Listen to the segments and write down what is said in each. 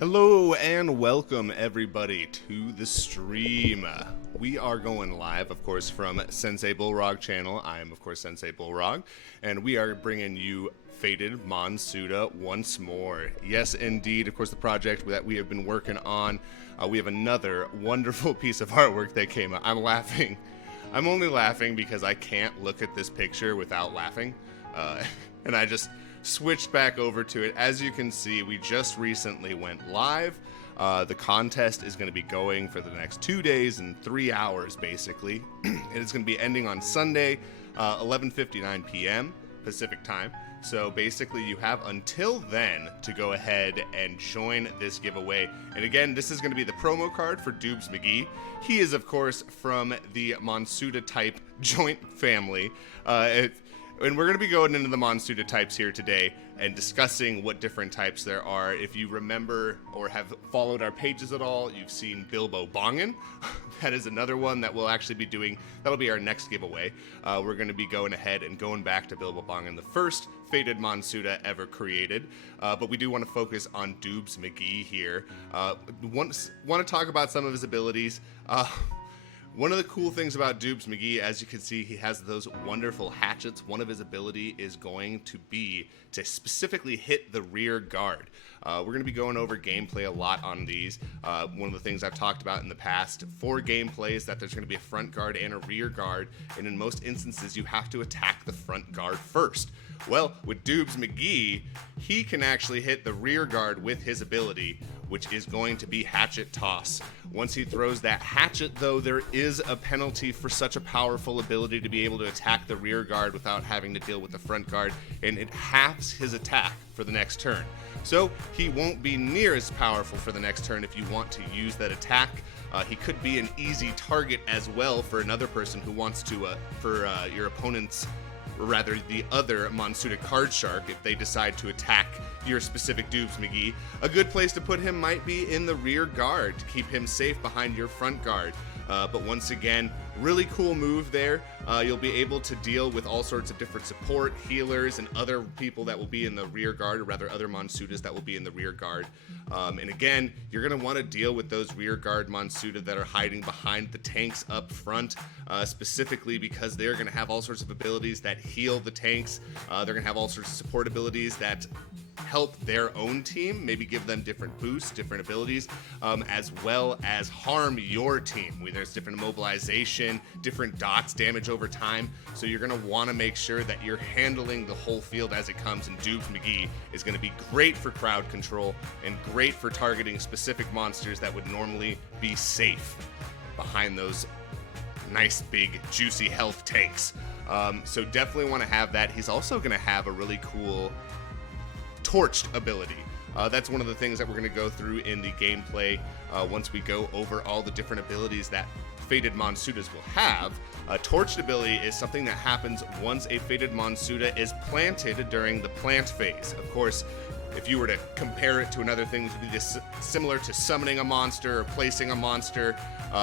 Hello and welcome everybody to the stream. We are going live, of course, from Sensei Bullrog channel. I am, of course, Sensei Bullrog, and we are bringing you Faded Monsuda once more. Yes, indeed, of course, the project that we have been working on. We have another wonderful piece of artwork that came out. I'm laughing. I'm only laughing because I can't look at this picture without laughing, and I just switched back over to it. As you can see, we just recently went live. The contest is going to be going for the next 2 days and 3 hours, basically. And it's going to be ending on Sunday, 11:59 p.m. Pacific time. So basically, you have until then to go ahead and join this giveaway. And again, this is going to be the promo card for Doobs Magee. He is, of course, from the Monsuda type joint family. And we're going to be going into the Monsuda types here today and discussing what different types there are. If you remember or have followed our pages at all, you've seen Bilbo Bongin. That is another one that we'll actually be doing. That'll be our next giveaway. We're going to be going ahead and going back to Bilbo Bongin, the first Faded Monsuda ever created. But we do want to focus on Doobs Magee here. Want to talk about some of his abilities. One of the cool things about Doobs Magee, as you can see, he has those wonderful hatchets. One of his ability is going to be to specifically hit the rear guard. We're going to be going over gameplay a lot on these. One of the things I've talked about in the past for gameplay is that there's going to be a front guard and a rear guard, and in most instances you have to attack the front guard first. Well, with Doobs Magee, he can actually hit the rear guard with his ability, which is going to be Hatchet Toss. Once he throws that hatchet, though, there is a penalty for such a powerful ability to be able to attack the rear guard without having to deal with the front guard, and it halves his attack for the next turn. So he won't be near as powerful for the next turn if you want to use that attack. He could be an easy target as well for another person who wants to, for your opponent's, or rather the other Monsuda card shark, if they decide to attack your specific Doobs Magee. A good place to put him might be in the rear guard to keep him safe behind your front guard. But once again, really cool move there. You'll be able to deal with all sorts of different support, healers, and other people that will be in the rear guard, or rather other Monsudas that will be in the rear guard. And again, you're going to want to deal with those rear guard Monsuda that are hiding behind the tanks up front, specifically because they're going to have all sorts of abilities that heal the tanks. They're going to have all sorts of support abilities that help their own team, maybe give them different boosts, different abilities, as well as harm your team. There's different immobilization, different dots, damage over time, so you're going to want to make sure that you're handling the whole field as it comes, and Doobs Magee is going to be great for crowd control and great for targeting specific monsters that would normally be safe behind those nice big juicy health tanks. So definitely want to have that. He's also going to have a really cool torched ability. That's one of the things that we're going to go through in the gameplay once we go over all the different abilities that Faded Monsudas will have. Torched ability is something that happens once a Faded Monsuda is planted during the plant phase. Of course, if you were to compare it to another thing, it would be this, similar to summoning a monster or placing a monster.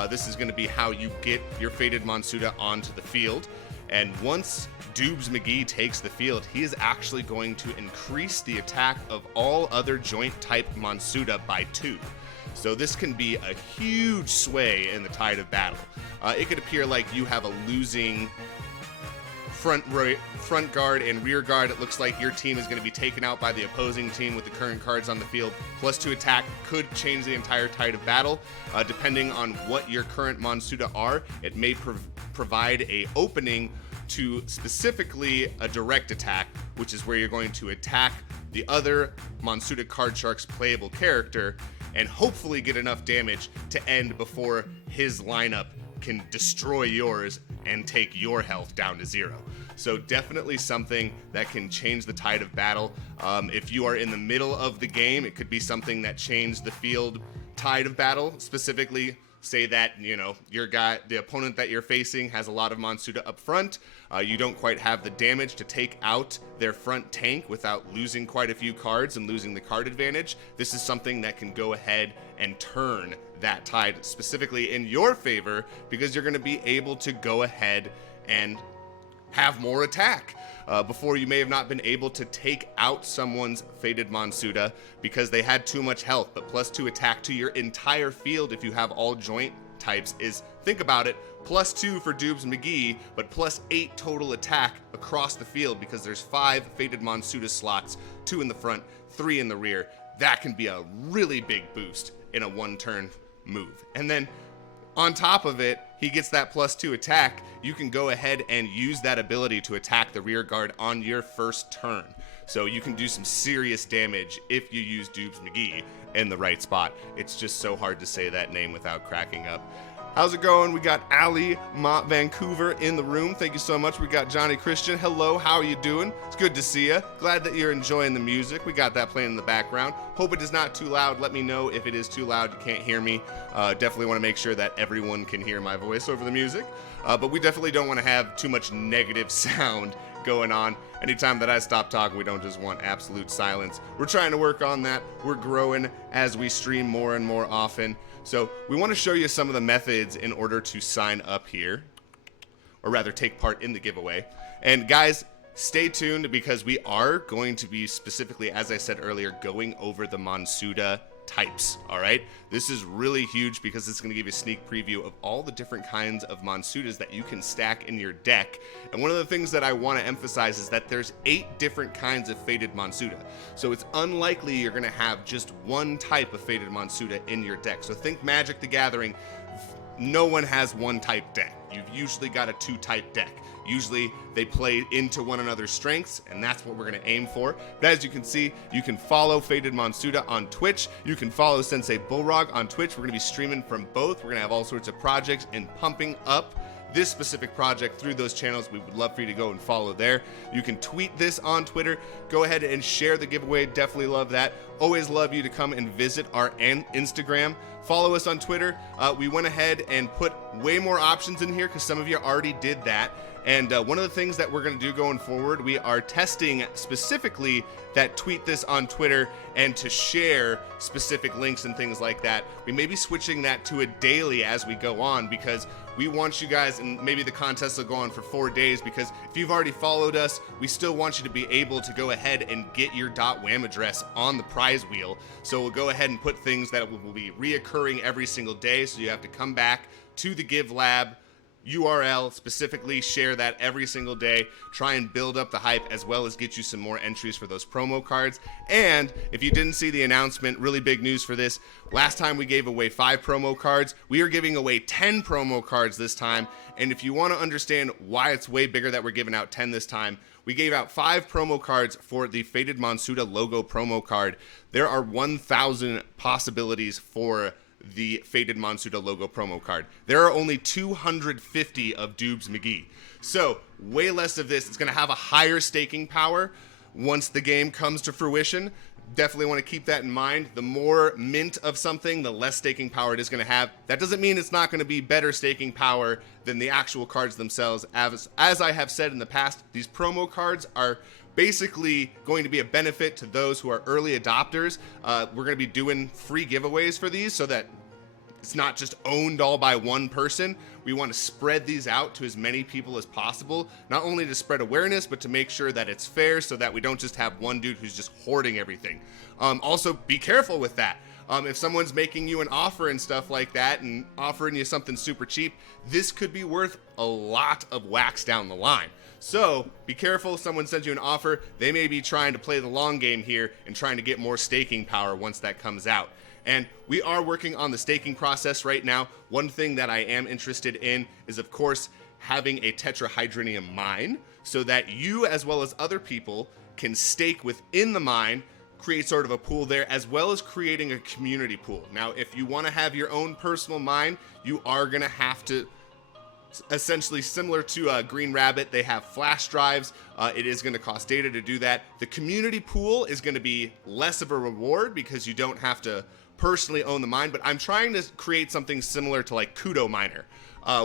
This is going to be how you get your Faded Monsuda onto the field. And once Doobs Magee takes the field, he is actually going to increase the attack of all other joint type Monsuda by 2. So this can be a huge sway in the tide of battle. It could appear like you have a losing front guard and rear guard. It looks like your team is going to be taken out by the opposing team with the current cards on the field. Plus 2 attack could change the entire tide of battle. Depending on what your current Monsuda are, it may provide a opening to specifically a direct attack, which is where you're going to attack the other Monsuda card shark's playable character and hopefully get enough damage to end before his lineup can destroy yours and take your health down to 0. So definitely something that can change the tide of battle. If you are in the middle of the game, it could be something that changed the field tide of battle. Specifically, say that, the opponent that you're facing has a lot of Monsuda up front. You don't quite have the damage to take out their front tank without losing quite a few cards and losing the card advantage. This is something that can go ahead and turn that tide specifically in your favor, because you're going to be able to go ahead and have more attack. Before, you may have not been able to take out someone's Fated Monsuda because they had too much health, but +2 attack to your entire field if you have all joint types is, think about it, +2 for Doobs Magee, but +8 total attack across the field because there's 5 Fated Monsuda slots, 2 in the front, 3 in the rear. That can be a really big boost in a one-turn move. And then on top of it, he gets that +2 attack. You can go ahead and use that ability to attack the rear guard on your first turn. So you can do some serious damage if you use Doobs Magee in the right spot. It's just so hard to say that name without cracking up. How's it going? We got Ali Mott Vancouver in the room. Thank you so much. We got Johnny Christian. Hello, how are you doing? It's good to see you. Glad that you're enjoying the music. We got that playing in the background. Hope it is not too loud. Let me know if it is too loud. You can't hear me. Definitely want to make sure that everyone can hear my voice over the music. But we definitely don't want to have too much negative sound going on. Anytime that I stop talking, we don't just want absolute silence. We're trying to work on that. We're growing as we stream more and more often. So we want to show you some of the methods in order to sign up here, or rather take part in the giveaway. And guys, stay tuned because we are going to be specifically, as I said earlier, going over the Monsuda types, all right? This is really huge because it's going to give you a sneak preview of all the different kinds of Monsudas that you can stack in your deck. And one of the things that I want to emphasize is that there's 8 different kinds of Fated Monsuda. So it's unlikely you're going to have just one type of Fated Monsuda in your deck. So think Magic the Gathering. No one has one type deck. You've usually got a 2-type deck. Usually they play into one another's strengths, and that's what we're going to aim for. But as you can see, you can follow Fated Monsuda on Twitch. You can follow Sensei Bullrog on Twitch. We're going to be streaming from both. We're going to have all sorts of projects and pumping up this specific project through those channels. We would love for you to go and follow there. You can tweet this on Twitter. Go ahead and share the giveaway. Definitely love that. Always love you to come and visit our Instagram. Follow us on Twitter. We went ahead and put way more options in here because some of you already did that. And one of the things that we're going to do going forward, we are testing specifically that tweet this on Twitter and to share specific links and things like that. We may be switching that to a daily as we go on because we want you guys, and maybe the contest will go on for 4 days because if you've already followed us, we still want you to be able to go ahead and get your .wham address on the prize wheel. So we'll go ahead and put things that will be reoccurring every single day. So you have to come back to the Give Lab URL, specifically share that every single day, try and build up the hype as well as get you some more entries for those promo cards. And if you didn't see the announcement, really big news for this, last time we gave away 5 promo cards, we are giving away 10 promo cards this time. And if you want to understand why it's way bigger that we're giving out 10 this time, we gave out 5 promo cards for the Fated Monsuda logo promo card. There are 1,000 possibilities for the Fated Monsuda logo promo card. There are only 250 of Doobs Magee. So way less of this. It's going to have a higher staking power once the game comes to fruition. Definitely want to keep that in mind. The more mint of something, the less staking power it is going to have. That doesn't mean it's not going to be better staking power than the actual cards themselves. As I have said in the past, these promo cards are basically going to be a benefit to those who are early adopters. We're going to be doing free giveaways for these so that it's not just owned all by one person. We want to spread these out to as many people as possible, not only to spread awareness, but to make sure that it's fair so that we don't just have one dude who's just hoarding everything. Also, be careful with that. If someone's making you an offer and stuff like that and offering you something super cheap, this could be worth a lot of wax down the line. So be careful if someone sends you an offer. They may be trying to play the long game here and trying to get more staking power once that comes out. And we are working on the staking process right now. One thing that I am interested in is, of course, having a tetrahydronium mine so that you, as well as other people, can stake within the mine, create sort of a pool there, as well as creating a community pool. Now, if you want to have your own personal mine, you are going to have to, essentially similar to Green Rabbit, they have flash drives. It is going to cost data to do that. The community pool is going to be less of a reward because you don't have to personally own the mine, but I'm trying to create something similar to like Kudo Miner,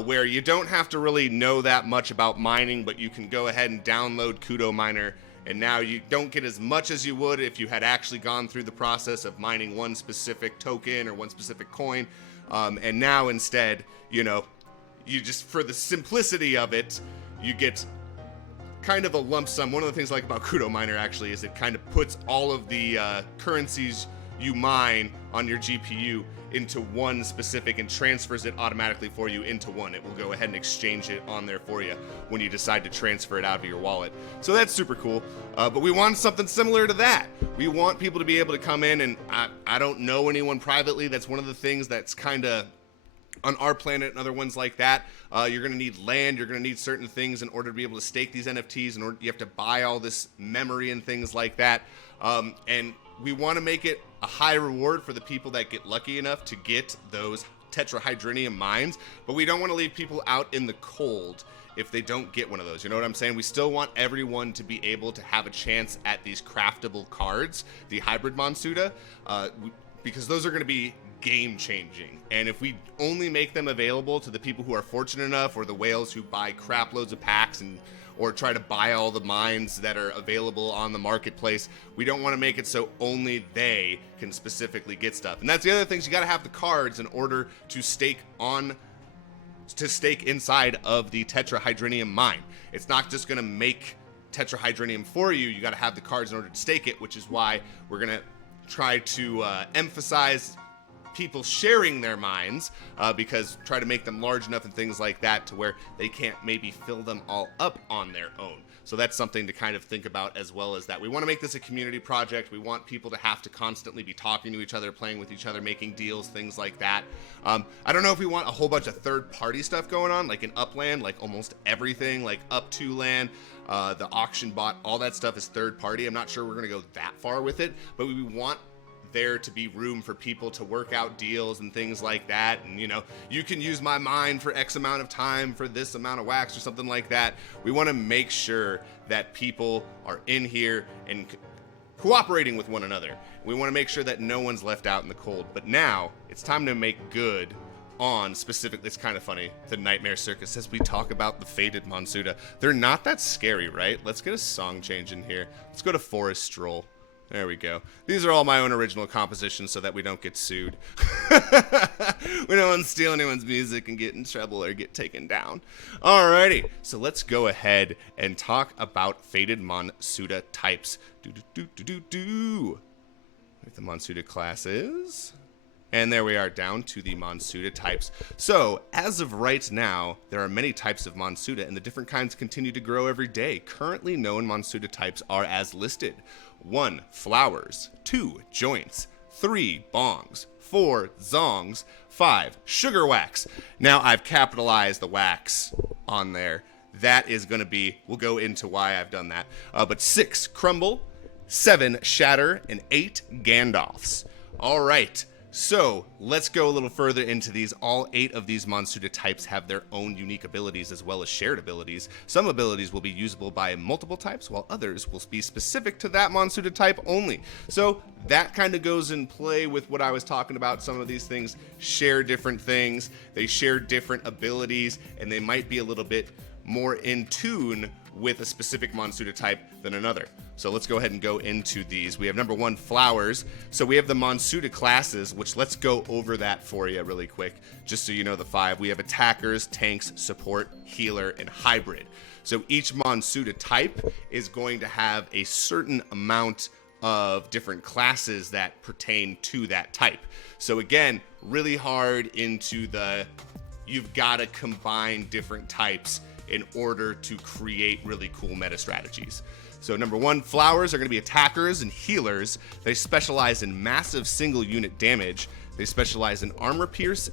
where you don't have to really know that much about mining, but you can go ahead and download Kudo Miner, and now you don't get as much as you would if you had actually gone through the process of mining one specific token or one specific coin. And now instead, you know, you just, for the simplicity of it, you get kind of a lump sum. One of the things I like about Kudo Miner actually is it kind of puts all of the currencies you mine on your GPU into one specific and transfers it automatically for you into one. It will go ahead and exchange it on there for you when you decide to transfer it out of your wallet. So that's super cool. But we want something similar to that. We want people to be able to come in, and I don't know anyone privately. That's one of the things that's kind of on our planet and other ones like that. You're going to need land. You're going to need certain things in order to be able to stake these NFTs. You have to buy all this memory and things like that. And we want to make it a high reward for the people that get lucky enough to get those tetrahydronium mines, but we don't want to leave people out in the cold if they don't get one of those. You know what I'm saying? We still want everyone to be able to have a chance at these craftable cards, the hybrid Monsuda, because those are going to be game changing. And if we only make them available to the people who are fortunate enough, or the whales who buy crap loads of packs or try to buy all the mines that are available on the marketplace, we don't want to make it so only they can specifically get stuff. And that's the other thing, you got to have the cards in order to stake inside of the tetrahydronium mine. It's not just going to make tetrahydronium for you. You got to have the cards in order to stake it, which is why we're going to try to emphasize people sharing their mines, because try to make them large enough and things like that to where they can't maybe fill them all up on their own. So that's something to kind of think about, as well as that. We want to make this a community project. We want people to have to constantly be talking to each other, playing with each other, making deals, things like that. I don't know if we want a whole bunch of third-party stuff going on, like in Upland, like almost everything, like Up2Land, the auction bot, all that stuff is third-party. I'm not sure we're going to go that far with it, but we want there to be room for people to work out deals and things like that. And you can use my mine for X amount of time for this amount of wax or something like that. We want to make sure that people are in here and cooperating with one another. We want to make sure that no one's left out in the cold. But now it's time to make good on specifically, it's kind of funny, the Nightmare Circus, as we talk about the faded Monsuda. They're not that scary, right? Let's get a song change in here. Let's go to Forest Stroll. There we go. These are all my own original compositions so that we don't get sued. We don't want to steal anyone's music and get in trouble or get taken down. Alrighty, so let's go ahead and talk about faded Monsuda types. The Monsuda classes. And there we are, down to the Monsuda types. So, as of right now, there are many types of Monsuda, and the different kinds continue to grow every day. Currently known Monsuda types are as listed. 1. Flowers. 2. Joints. 3. Bongs. 4. Zongs. 5. Sugar wax. Now, I've capitalized the wax on there. That is going to be, we'll go into why I've done that. But 6. Crumble. 7. Shatter. And 8. Gandalfs. All right. So, let's go a little further into these. All 8 of these Monsuda types have their own unique abilities as well as shared abilities. Some abilities will be usable by multiple types, while others will be specific to that Monsuda type only. So, that kind of goes in play with what I was talking about. Some of these things share different things, they share different abilities, and they might be a little bit more in tune with a specific Monsuda type than another. So let's go ahead and go into these. We have number 1, flowers. So we have the Monsuda classes, which let's go over that for you really quick, just so you know the 5. We have attackers, tanks, support, healer, and hybrid. So each Monsuda type is going to have a certain amount of different classes that pertain to that type. So again, really hard into you've got to combine different types in order to create really cool meta strategies. So number 1, flowers are going to be attackers and healers. They specialize in massive single unit damage. They specialize in armor pierce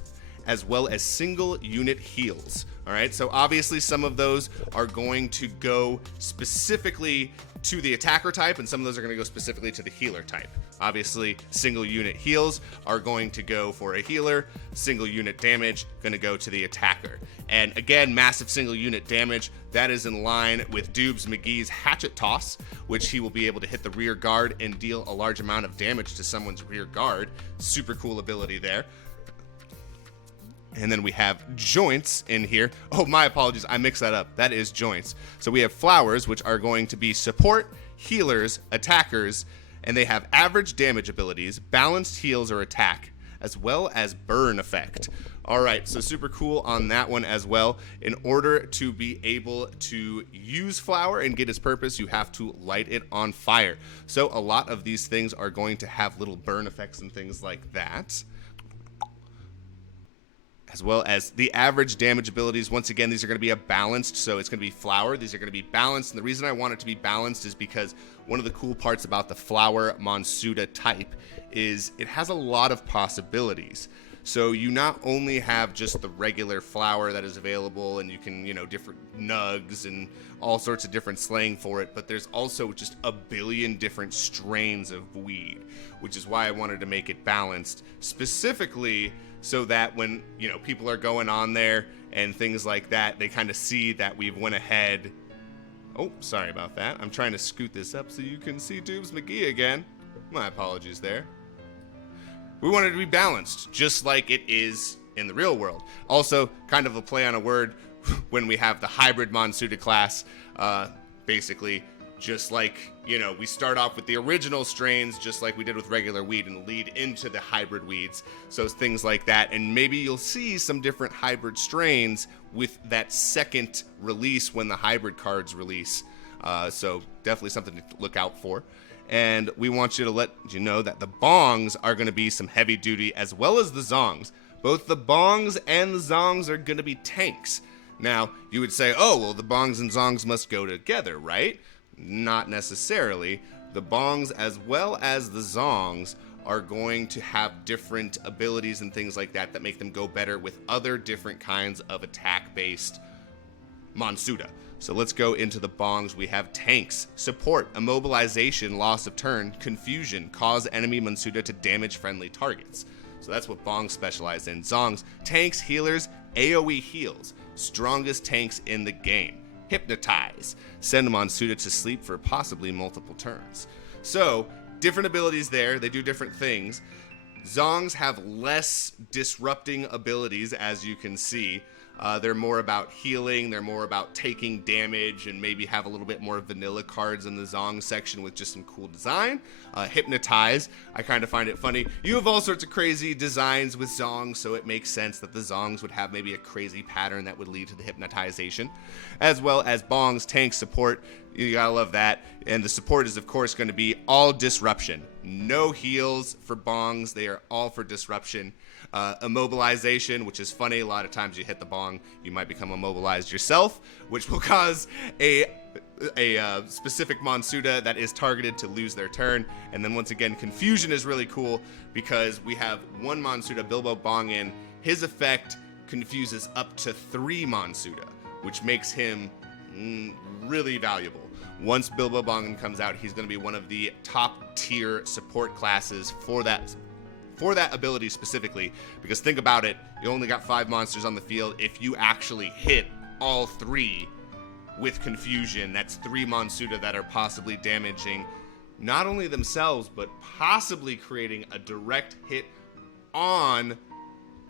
as well as single unit heals. All right, so obviously some of those are going to go specifically to the attacker type, and some of those are going to go specifically to the healer type. Obviously, single unit heals are going to go for a healer. Single unit damage going to go to the attacker. And again, massive single unit damage, that is in line with Doobs Magee's Hatchet Toss, which he will be able to hit the rear guard and deal a large amount of damage to someone's rear guard. Super cool ability there. And then we have joints in here. Oh, my apologies. I mixed that up. That is joints. So we have flowers, which are going to be support, healers, attackers, and they have average damage abilities, balanced heals or attack, as well as burn effect. All right, so super cool on that one as well. In order to be able to use flour and get its purpose, you have to light it on fire. So a lot of these things are going to have little burn effects and things like that, as well as the average damage abilities. Once again, these are going to be a balanced, so it's going to be flour. These are going to be balanced, and the reason I want it to be balanced is because one of the cool parts about the flour Monsuda type is it has a lot of possibilities. So you not only have just the regular flour that is available, and you can, different nugs and all sorts of different slang for it, but there's also just a billion different strains of weed, which is why I wanted to make it balanced, specifically so that when, people are going on there and things like that, they kind of see that we've went ahead. Oh, sorry about that. I'm trying to scoot this up so you can see Doobs Magee again. My apologies there. We want it to be balanced, just like it is in the real world. Also, kind of a play on a word when we have the hybrid Monsuda class, basically just like, we start off with the original strains, just like we did with regular weed, and lead into the hybrid weeds. So it's things like that, and maybe you'll see some different hybrid strains with that second release when the hybrid cards release. So definitely something to look out for. And we want you to let you know that the bongs are going to be some heavy duty, as well as the zongs. Both the bongs and the zongs are going to be tanks. Now, you would say, oh, well, the bongs and zongs must go together, right? Not necessarily. The bongs as well as the zongs are going to have different abilities and things like that that make them go better with other different kinds of attack-based Monsuda. So let's go into the bongs. We have tanks, support, immobilization, loss of turn, confusion, cause enemy Monsuda to damage friendly targets. So that's what bongs specialize in. Zongs, tanks, healers, AoE heals, strongest tanks in the game. Hypnotize, send Monsuda to sleep for possibly multiple turns. So different abilities there, they do different things. Zongs have less disrupting abilities, as you can see. They're more about healing, they're more about taking damage, and maybe have a little bit more vanilla cards in the Zong section with just some cool design. Hypnotize, I kind of find it funny. You have all sorts of crazy designs with Zongs, so it makes sense that the Zongs would have maybe a crazy pattern that would lead to the hypnotization. As well as bongs, tank, support, you gotta love that. And the support is, of course, going to be all disruption. No heals for bongs, they are all for disruption. Immobilization, which is funny. A lot of times you hit the bong, you might become immobilized yourself, which will cause a specific Monsuda that is targeted to lose their turn. And then once again, confusion is really cool because we have one Monsuda, Bilbo Bongin. His effect confuses up to 3 Monsuda, which makes him really valuable. Once Bilbo Bongin comes out, he's going to be one of the top tier support classes for that ability specifically, because think about it, you only got 5 monsters on the field. If you actually hit all 3 with confusion, that's 3 Monsuda that are possibly damaging not only themselves, but possibly creating a direct hit on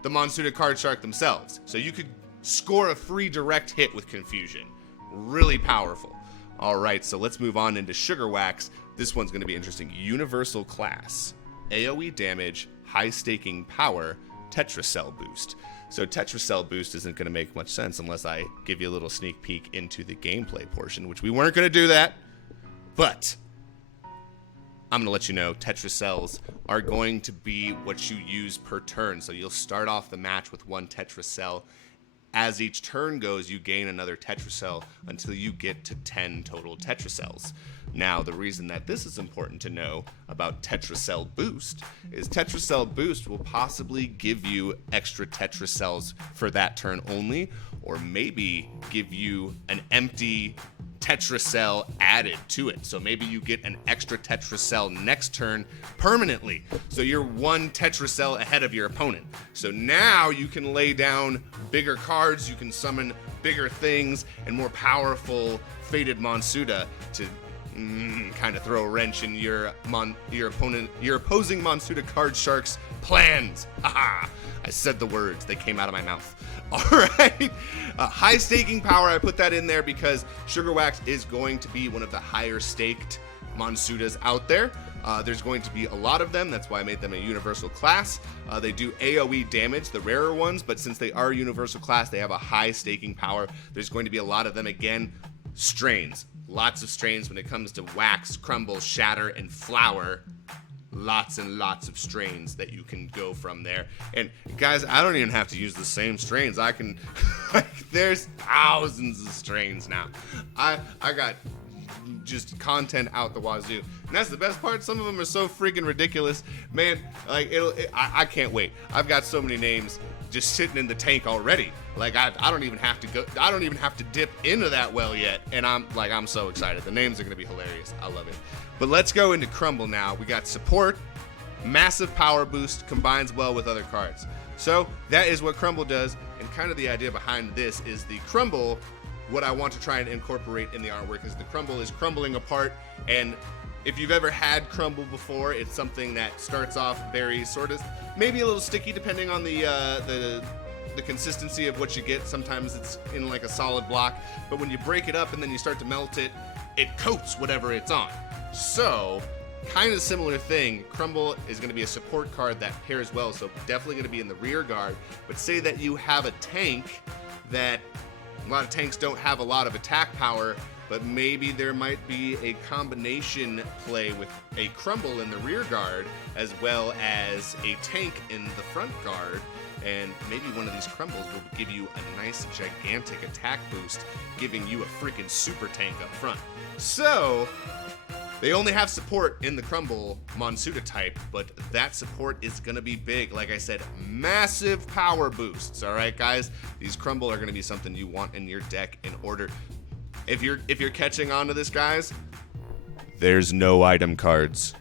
the Monsuda card shark themselves. So you could score a free direct hit with confusion. Really powerful. All right, so let's move on into Sugar Wax. This one's going to be interesting. Universal class, AoE damage, high staking power, Tetracell boost. So Tetracell boost isn't going to make much sense unless I give you a little sneak peek into the gameplay portion, which we weren't going to do that, but I'm going to let you know Tetracells are going to be what you use per turn. So you'll start off the match with 1 Tetracell. As each turn goes, you gain another Tetracell until you get to 10 total Tetracells. Now, the reason that this is important to know about Tetracell Boost is Tetracell Boost will possibly give you extra Tetracells for that turn only, or maybe give you an empty Tetracell added to it. So maybe you get an extra Tetracell next turn permanently. So you're 1 Tetracell ahead of your opponent. So now you can lay down bigger cards, you can summon bigger things, and more powerful Fated Monsuda to kind of throw a wrench in your opposing Monsuda card shark's plans. Haha! I said the words, they came out of my mouth. All right, high staking power, I put that in there because Sugar Wax is going to be one of the higher staked Monsudas out there. There's going to be a lot of them. That's why I made them a universal class. They do AoE damage, the rarer ones, but since they are universal class, they have a high staking power. There's going to be a lot of them. Again, strains. Lots of strains when it comes to wax, crumble, shatter, and flower. Lots and lots of strains that you can go from there. And guys, I don't even have to use the same strains. I can, there's thousands of strains now. I got just content out the wazoo. And that's the best part. Some of them are so freaking ridiculous. Man, like, I can't wait. I've got so many names just sitting in the tank already. Like, I don't even have to go, I don't even have to dip into that well yet. And I'm so excited. The names are going to be hilarious. I love it. But let's go into Crumble now. We got support, massive power boost, combines well with other cards. So that is what Crumble does. And kind of the idea behind this is the Crumble, what I want to try and incorporate in the artwork is the Crumble is crumbling apart. And if you've ever had Crumble before, it's something that starts off very sort of, maybe a little sticky depending on the consistency of what you get. Sometimes it's in like a solid block, but when you break it up and then you start to melt it, it coats whatever it's on. So, kind of similar thing, Crumble is going to be a support card that pairs well, so definitely going to be in the rear guard. But say that you have a tank that, a lot of tanks don't have a lot of attack power, but maybe there might be a combination play with a Crumble in the rear guard as well as a tank in the front guard. And maybe one of these Crumbles will give you a nice gigantic attack boost, giving you a freaking super tank up front. So, they only have support in the Crumble Monsuda type, but that support is going to be big. Like I said, massive power boosts, all right, guys? These Crumble are going to be something you want in your deck in order. If you're catching on to this, guys, there's no item cards.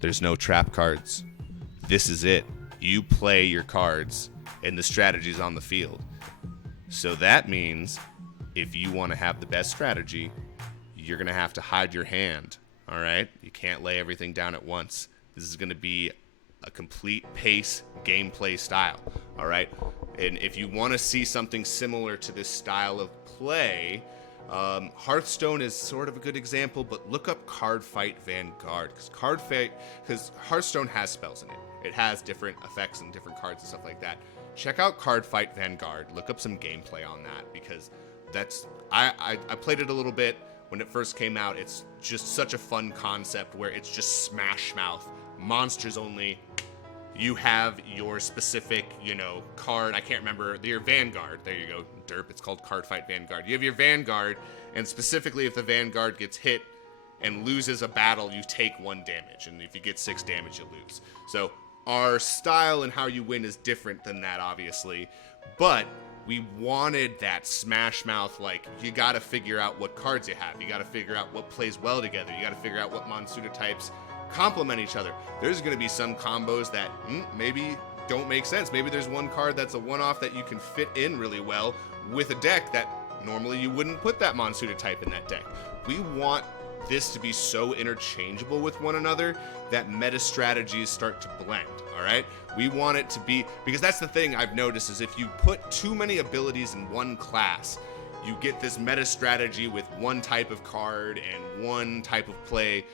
There's no trap cards. This is it. You play your cards and the strategies on the field. So that means if you want to have the best strategy, you're going to have to hide your hand. All right, you can't lay everything down at once. This is going to be a complete pace gameplay style. All right, and if you want to see something similar to this style of play, Hearthstone is sort of a good example. But look up Card Fight Vanguard because Hearthstone has spells in it. It has different effects and different cards and stuff like that. Check out Card Fight Vanguard. Look up some gameplay on that because that's I played it a little bit. When it first came out, it's just such a fun concept where it's just smash mouth, monsters only. You have your specific, card. I can't remember. Your Vanguard. There you go. Derp. It's called Card Fight Vanguard. You have your Vanguard, and specifically if the Vanguard gets hit and loses a battle, you take 1 damage. And if you get 6 damage, you lose. So our style and how you win is different than that, obviously. But we wanted that smash mouth, like, you gotta figure out what cards you have. You gotta figure out what plays well together. You gotta figure out what Monsuda types complement each other. There's gonna be some combos that maybe don't make sense. Maybe there's one card that's a one-off that you can fit in really well with a deck that normally you wouldn't put that Monsuda type in that deck. We want this to be so interchangeable with one another that meta strategies start to blend, all right? We want it to be, because that's the thing I've noticed is if you put too many abilities in one class, you get this meta strategy with one type of card and one type of play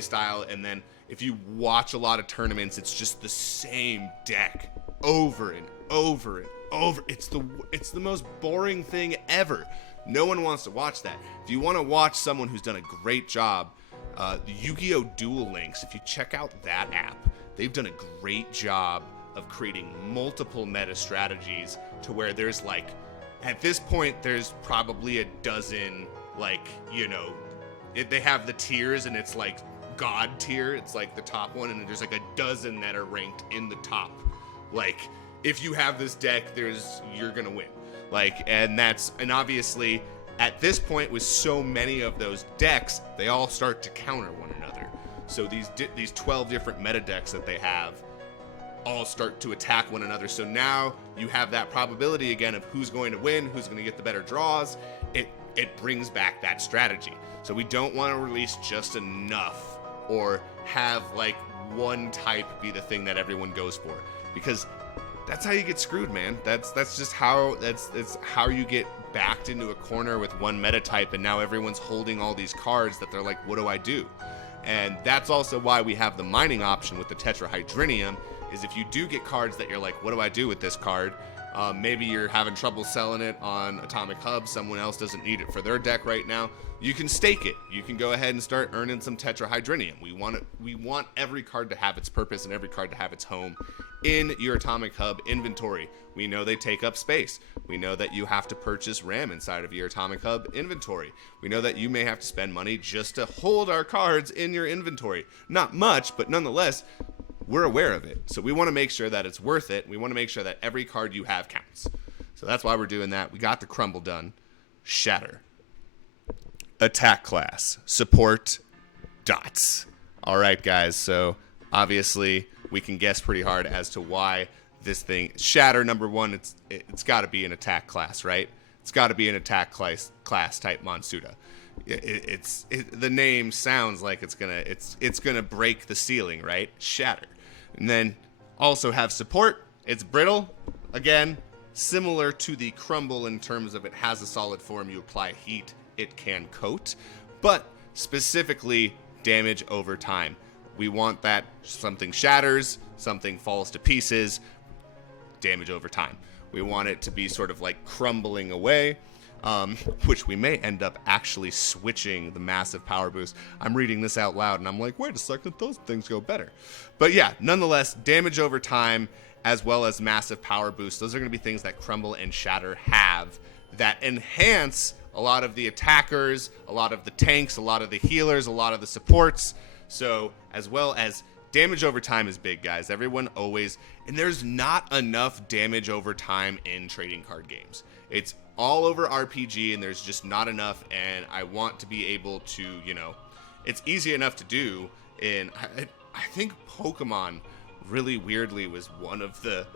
style, and then if you watch a lot of tournaments, it's just the same deck over and over and over. It's the most boring thing ever. No one wants to watch that. If you want to watch someone who's done a great job, Yu-Gi-Oh! Duel Links, if you check out that app, they've done a great job of creating multiple meta strategies to where there's like, at this point, there's probably a dozen, like, they have the tiers and it's like God tier, it's like the top one, and there's like a dozen that are ranked in the top. Like, if you have this deck, you're gonna win. Like, and obviously, at this point, with so many of those decks, they all start to counter one another. So these 12 different meta decks that they have all start to attack one another. So now you have that probability again of who's going to win, who's going to get the better draws. It brings back that strategy. So we don't want to release just enough or have like one type be the thing that everyone goes for, because that's how you get screwed, man. That's just how it's how you get backed into a corner with one meta type, and now everyone's holding all these cards that they're like, what do I do? And that's also why we have the mining option with the Tetrahydrinium, is if you do get cards that you're like, what do I do with this card? Maybe you're having trouble selling it on Atomic Hub, someone else doesn't need it for their deck right now. You can stake it. You can go ahead and start earning some Tetrahydrinium. We want every card to have its purpose and every card to have its home in your Atomic Hub inventory. We know they take up space. We know that you have to purchase RAM inside of your Atomic Hub inventory. We know that you may have to spend money just to hold our cards in your inventory. Not much, but nonetheless, we're aware of it. So we want to make sure that it's worth it. We want to make sure that every card you have counts. So that's why we're doing that. We got the crumble done. Shatter. Attack class. Support. Dots. All right, guys. So obviously we can guess pretty hard as to why this thing. Shatter, number one, it's got to be an attack class, right? It's got to be an attack class type Monsuda. The name sounds like it's gonna break the ceiling, right? Shatter. And then also have support. It's brittle. Again, similar to the crumble in terms of it has a solid form. You apply heat, it can coat. But specifically, damage over time. We want that something shatters, something falls to pieces, damage over time. We want it to be sort of like crumbling away. Which we may end up actually switching the massive power boost. I'm reading this out loud and I'm like, wait a second, those things go better. But yeah, nonetheless, damage over time as well as massive power boost. Those are going to be things that Crumble and Shatter have that enhance a lot of the attackers, a lot of the tanks, a lot of the healers, a lot of the supports. So as well as damage over time is big, guys. Everyone always, and there's not enough damage over time in trading card games. It's all over RPG and there's just not enough, and I want to be able to, it's easy enough to do. And I think Pokemon really weirdly was one of the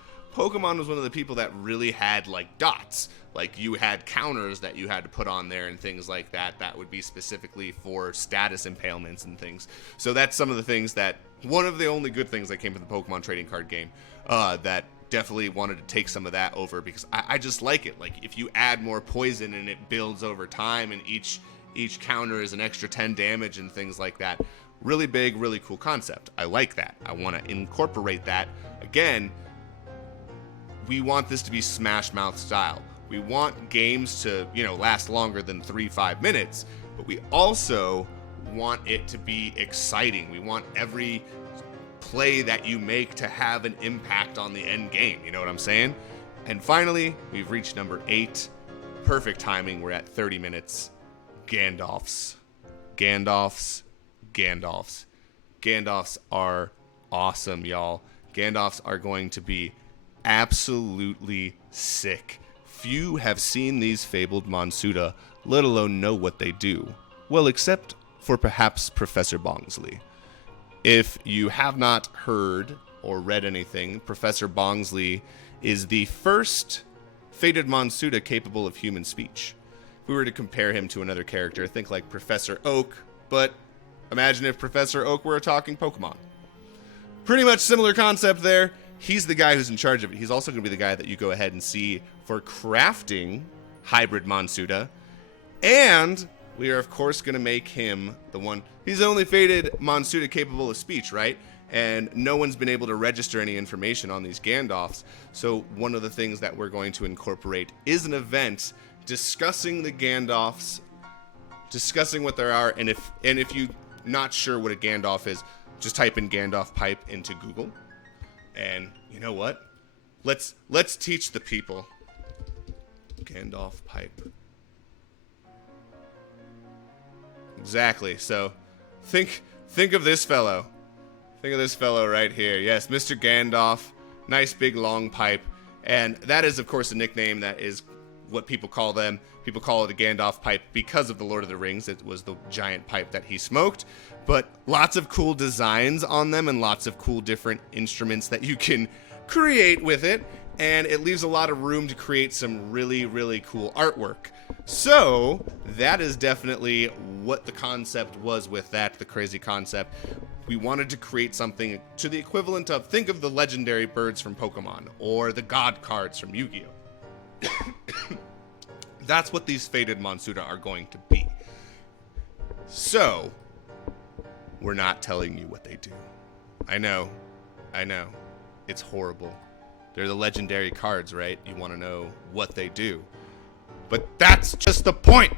people that really had like dots. Like you had counters that you had to put on there and things like that would be specifically for status impalements and things. So that's some of the things that, one of the only good things that came from the Pokemon trading card game, that definitely wanted to take some of that over, because I just like it. Like if you add more poison and it builds over time and each counter is an extra 10 damage and things like that. Really big, really cool concept. I like that. I want to incorporate that. Again, we want this to be Smash Mouth style. We want games to, last longer than 3-5 minutes, but we also want it to be exciting. We want every play that you make to have an impact on the end game. You know what I'm saying? And finally, we've reached number 8. Perfect timing. We're at 30 minutes. Gandalfs. Gandalfs are awesome, y'all. Gandalfs are going to be absolutely sick. Few have seen these fabled Monsuda, let alone know what they do. Well, except for perhaps Professor Bongsley. If you have not heard or read anything, Professor Bongsley is the first fated Monsuda capable of human speech. If we were to compare him to another character, think like Professor Oak, but imagine if Professor Oak were a talking Pokemon. Pretty much similar concept there. He's the guy who's in charge of it. He's also going to be the guy that you go ahead and see for crafting hybrid Monsuda. And we are, of course, going to make him the one. He's the only fated Monsuda capable of speech, right? And no one's been able to register any information on these Gandalfs. So one of the things that we're going to incorporate is an event discussing the Gandalfs, discussing what there are. And if you're not sure what a Gandalf is, just type in Gandalf pipe into Google. And you know what? Let's teach the people. Gandalf pipe. Exactly. So think of this fellow. Think of this fellow right here. Yes, Mr. Gandalf. Nice big long pipe. And that is, of course, a nickname that is what people call them. People call it a Gandalf pipe because of the Lord of the Rings. It was the giant pipe that he smoked. But lots of cool designs on them and lots of cool different instruments that you can create with it. And it leaves a lot of room to create some really, really cool artwork. So that is definitely what the concept was with that, the crazy concept. We wanted to create something to the equivalent of, think of the legendary birds from Pokemon or the god cards from Yu-Gi-Oh! That's what these fated Monsuda are going to be. So we're not telling you what they do. I know. It's horrible. They're the legendary cards, right? You want to know what they do. But that's just the point.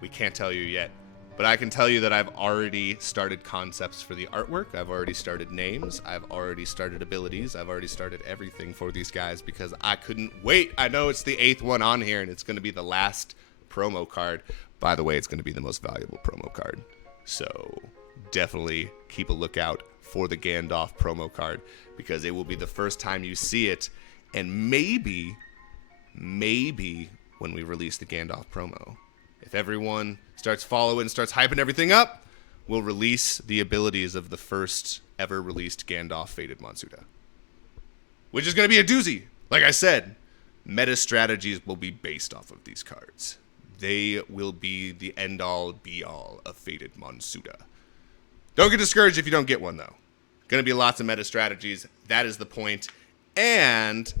We can't tell you yet. But I can tell you that I've already started concepts for the artwork. I've already started names. I've already started abilities. I've already started everything for these guys because I couldn't wait. I know it's the 8th one on here, and it's going to be the last promo card. By the way, it's going to be the most valuable promo card. So definitely keep a lookout for the Gandalf promo card because it will be the first time you see it. And maybe when we release the Gandalf promo, if everyone starts following, starts hyping everything up, we'll release the abilities of the first ever released Gandalf Faded Monsuda, which is going to be a doozy. Like I said, meta strategies will be based off of these cards. They will be the end-all, be-all of Faded Monsuda. Don't get discouraged if you don't get one, though. Going to be lots of meta strategies. That is the point. And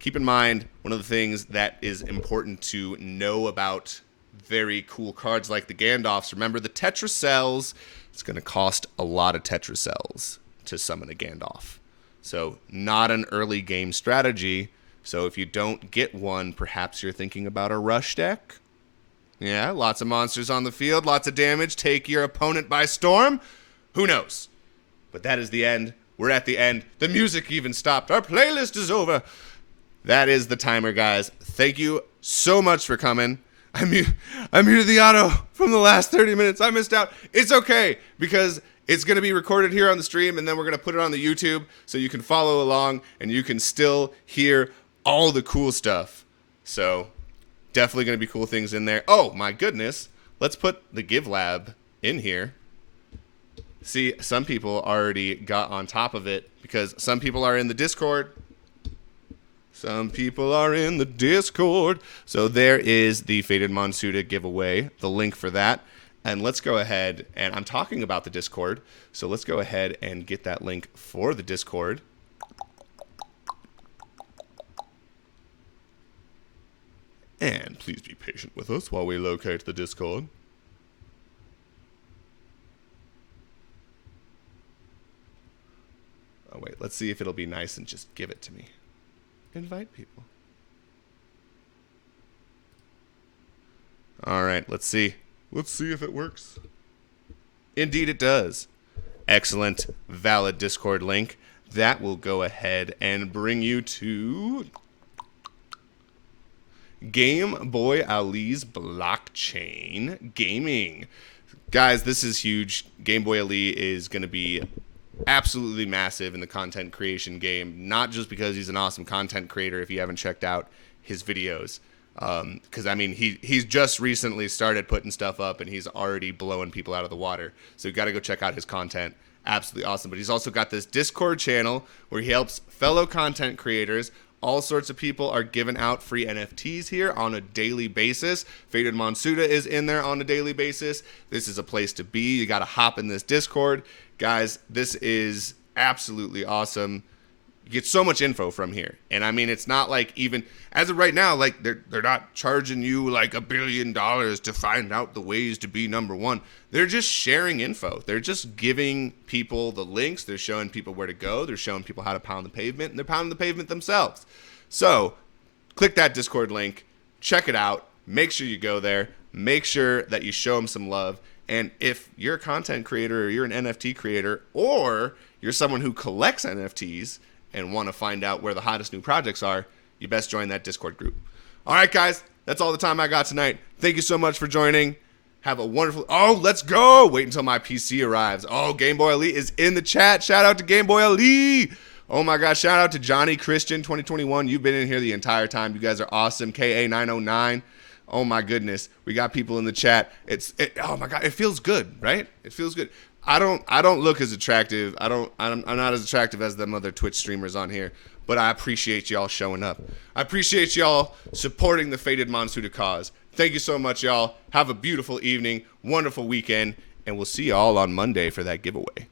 keep in mind, one of the things that is important to know about very cool cards like the Gandalfs, remember the Tetra Cells, it's going to cost a lot of Tetra Cells to summon a Gandalf. So not an early game strategy. So if you don't get one, perhaps you're thinking about a rush deck. Yeah, lots of monsters on the field, lots of damage, take your opponent by storm. Who knows? But that is the end. We're at the end. The music even stopped. Our playlist is over. That is the timer, guys. Thank you so much for coming. I muted the auto from the last 30 minutes. I missed out. It's okay because it's going to be recorded here on the stream and then we're going to put it on the YouTube so you can follow along and you can still hear all the cool stuff. So definitely going to be cool things in there. Oh my goodness. Let's put the Give Lab in here. See, some people already got on top of it because some people are in the Discord. Some people are in the Discord. So there is the Faded Monsuda giveaway, the link for that. And let's go ahead, and I'm talking about the Discord, so let's go ahead and get that link for the Discord. And please be patient with us while we locate the Discord. Oh, wait, let's see if it'll be nice and just give it to me. Invite people. All right, let's see. Let's see if it works. Indeed it does. Excellent, valid Discord link. That will go ahead and bring you to Game Boy Ali's blockchain gaming. Guys, this is huge. Game Boy Ali is going to be absolutely massive in the content creation game, not just because he's an awesome content creator if you haven't checked out his videos, because I mean he's just recently started putting stuff up and he's already blowing people out of the water, so you got to go check out his content. Absolutely awesome. But he's also got this Discord channel where he helps fellow content creators. All sorts of people are giving out free NFTs here on a daily basis. Faded Monsuda is in there on a daily basis. This is a place to be. You got to hop in this Discord. Guys, this is absolutely awesome. You get so much info from here. And I mean, it's not like even as of right now, like they're not charging you like $1 billion to find out the ways to be number one. They're just sharing info. They're just giving people the links. They're showing people where to go. They're showing people how to pound the pavement, and they're pounding the pavement themselves. So click that Discord link, check it out. Make sure you go there. Make sure that you show them some love. And if you're a content creator or you're an NFT creator or you're someone who collects NFTs and want to find out where the hottest new projects are, you best join that Discord group. All right, guys, that's all the time I got tonight. Thank you so much for joining. Have a wonderful... Oh, let's go. Wait until my PC arrives. Oh, Game Boy Ali is in the chat. Shout out to Game Boy Ali. Oh, my gosh. Shout out to Johnny Christian 2021. You've been in here the entire time. You guys are awesome. KA909. Oh my goodness, we got people in the chat. Oh my God, it feels good, right? It feels good. I don't look as attractive. I'm not as attractive as them other Twitch streamers on here, but I appreciate y'all showing up. I appreciate y'all supporting the Faded Monsuda cause. Thank you so much, y'all. Have a beautiful evening, wonderful weekend, and we'll see y'all on Monday for that giveaway.